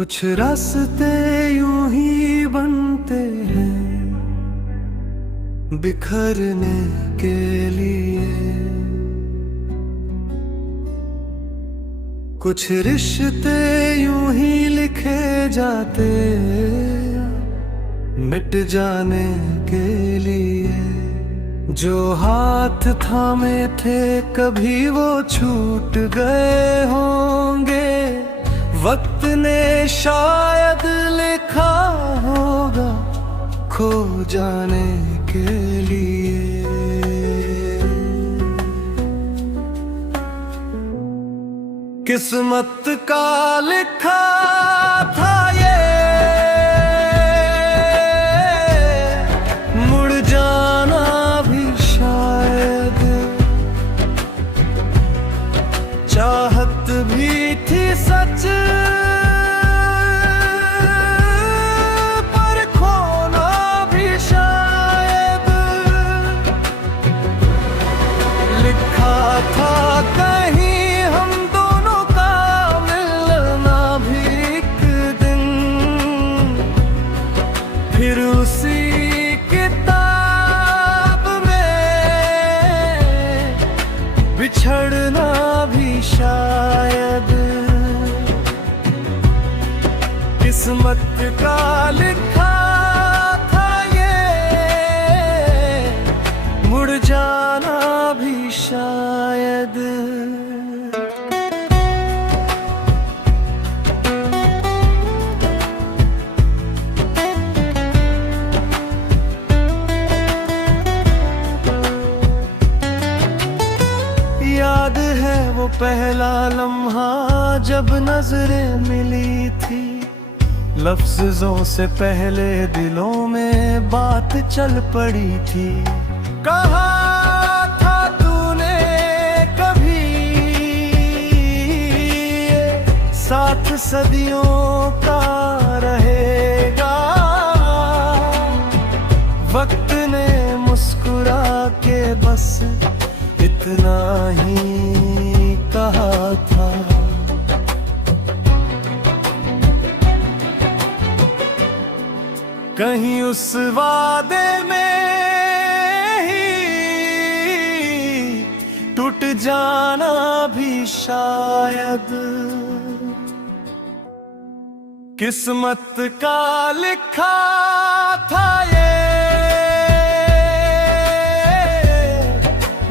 कुछ रास्ते यूं ही बनते हैं बिखरने के लिए, कुछ रिश्ते यूं ही लिखे जाते मिट जाने के लिए। जो हाथ थामे थे कभी वो छूट गए होंगे, वक्त ने शायद लिखा होगा खो जाने के लिए। किस्मत का लिखा था ये मुड़ जाना भी शायद, चाहत भी थी सच पर खोना भी शायद। लिखा था कहीं हम दोनों का मिलना भी एक दिन, फिर उसी किताब में बिछड़ना भी शायद। किस्मत का लिखा था ये मुड़ जाना भी शायद। याद है वो पहला लम्हा जब नजरें मिली थी, लफ्ज़ों से पहले दिलों में बात चल पड़ी थी। कहा था तूने कभी साथ सदियों का रहेगा, वक्त ने मुस्कुरा के बस इतना ही कहा था। कहीं उस वादे में ही टूट जाना भी शायद। किस्मत का लिखा था ये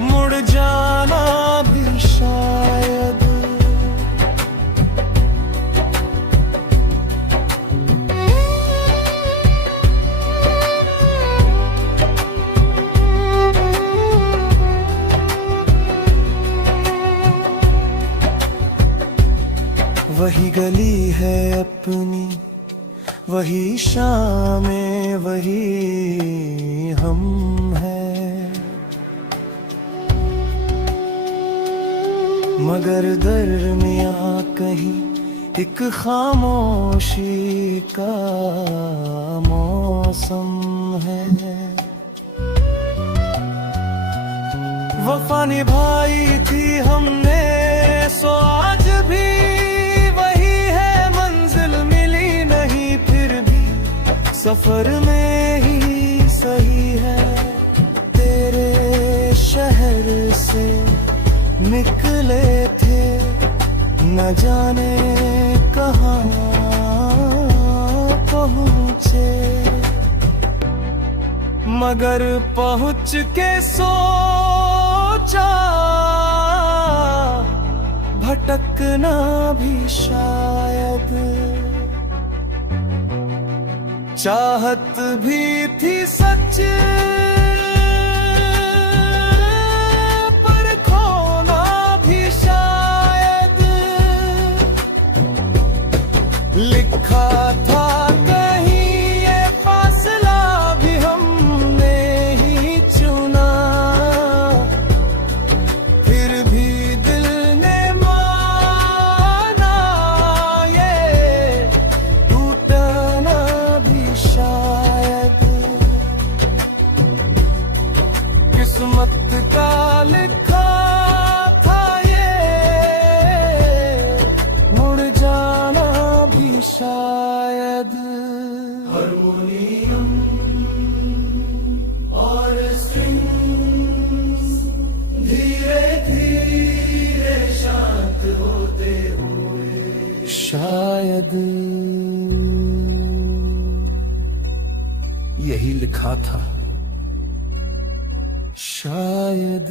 मुड़ जाना भी शायद। वही गली है अपनी, वही शामें, वही हम हैं, मगर दरमियां कहीं एक खामोशी का मौसम है। वफा निभाई थी हमने सो आज भी वही है मंजिल मिली नहीं, फिर भी सफर में ही सही है। तेरे शहर से निकले थे न जाने कहाँ पहुँचे, मगर पहुँच के सोचा भटकना भी शायद। चाहत भी थी सच पर खोना भी शायद। लिखा था कहीं ये फासला भी हमने ही चुना, फिर भी दिल ने माना ये टूटना भी शायद। शायद यही लिखा था, शायद।